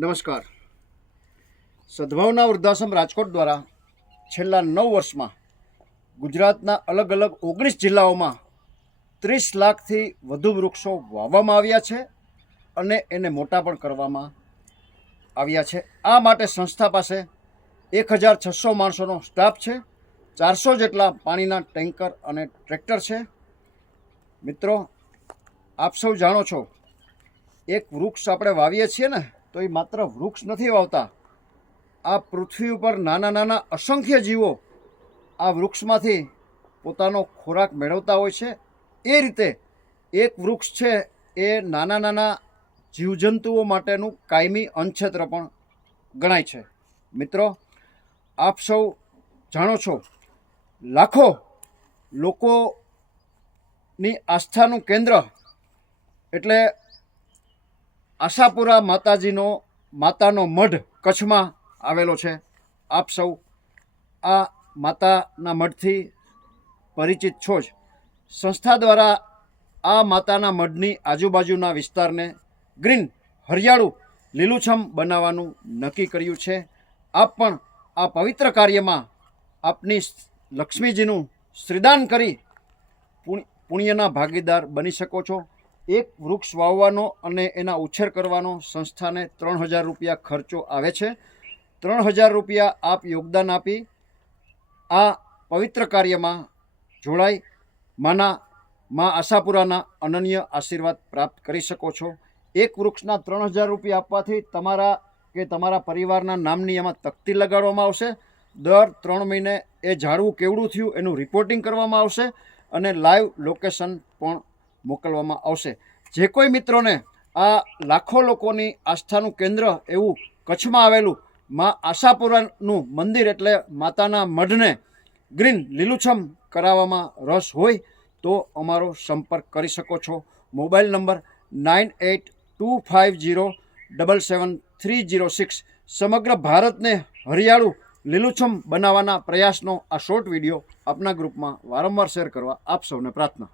નમસ્કાર. સદભાવના વૃદ્ધાશ્રમ રાજકોટ દ્વારા છેલ્લા 9 વર્ષમાં ગુજરાતના અલગ અલગ 19 જિલ્લાઓમાં 30 લાખથી વધુ વૃક્ષો વાવવામાં આવ્યા છે અને એને મોટા પણ કરવામાં આવ્યા છે. આ માટે સંસ્થા પાસે 1600 માણસોનો સ્ટાફ છે, 400 જેટલા પાણીના ટેન્કર અને ટ્રેક્ટર છે. મિત્રો, આપ સૌ જાણો છો, એક વૃક્ષ આપણે વાવીએ છીએ ને તો એ માત્ર વૃક્ષ નથી વાવતા. આ પૃથ્વી ઉપર નાના નાના અસંખ્ય જીવો આ વૃક્ષમાંથી પોતાનો ખોરાક મેળવતા હોય છે. એ રીતે એક વૃક્ષ છે એ નાના નાના જીવજંતુઓ માટેનું કાયમી અન્નક્ષેત્ર પણ ગણાય છે. મિત્રો, આપ સૌ જાણો છો, લાખો લોકોની આસ્થાનું કેન્દ્ર એટલે આશાપુરા માતાનો મઢ કચ્છમાં આવેલો છે. આપ સૌ આ માતાના મઢથી પરિચિત છો જ. સંસ્થા દ્વારા આ માતાના મઢની આજુબાજુના વિસ્તારને ગ્રીન, હરિયાળું, લીલુંછમ બનાવવાનું નક્કી કર્યું છે. આપ પણ આ પવિત્ર કાર્યમાં આપની લક્ષ્મીજીનું શ્રીદાન કરી પુણ્યના ભાગીદાર બની શકો છો. એક વૃક્ષ વાવવાનો અને એના ઉછેર કરવાનો સંસ્થાને 3000 રૂપિયા ખર્ચો આવે છે. 3000 રૂપિયા આપ યોગદાન આપી આ પવિત્ર કાર્યમાં જોડાઈ મા આશાપુરાના અનન્ય આશીર્વાદ પ્રાપ્ત કરી શકો છો. એક વૃક્ષના 3000 રૂપિયા આપવાથી તમારા કે તમારા પરિવારના નામની એમાં તકતી લગાડવામાં આવશે. દર 3 મહિને એ ઝાડવું કેવડું થયું એનું રિપોર્ટિંગ કરવામાં આવશે અને લાઈવ લોકેશન પણ મોકલવામાં આવશે. જે કોઈ મિત્રોને આ લાખો લોકોની આસ્થાનું કેન્દ્ર એવું કચ્છમાં આવેલું મા આશાપુરાનું મંદિર એટલે માતાના મઢને ગ્રીન, લીલુંછમ કરાવવામાં રસ હોય તો અમારો સંપર્ક કરી શકો છો. Mobile number 9825077306. સમગ્ર ભારતને હરિયાળું, લીલુંછમ બનાવવાના પ્રયાસનો આ શોર્ટ વિડીયો આપના ગ્રુપમાં વારંવાર શેર કરવા આપ સૌને પ્રાર્થના.